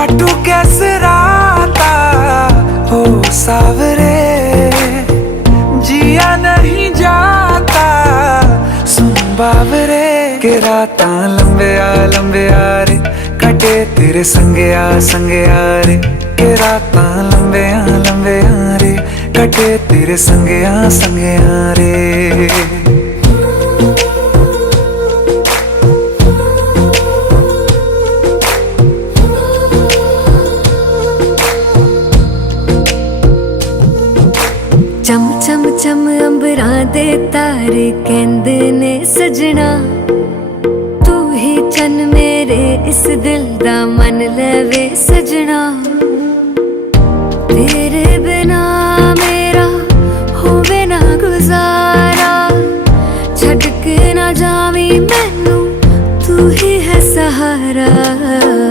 काटू कैसे राता हो सावरे, जिया नहीं जाता सुन बावरे। के राता लंबे आ रे, कटे तेरे संगे आ रे। के राता लंबे आ रे, कटे तेरे संगे आ रे। चम चम चम अंबरां दे तारे कहंदे ने सजना, तू ही चन मेरे इस दिल दा मन लवे सजना। तेरे बिना मेरा होवे ना गुजारा, छड़ के ना जावी मैनू तू ही है सहारा।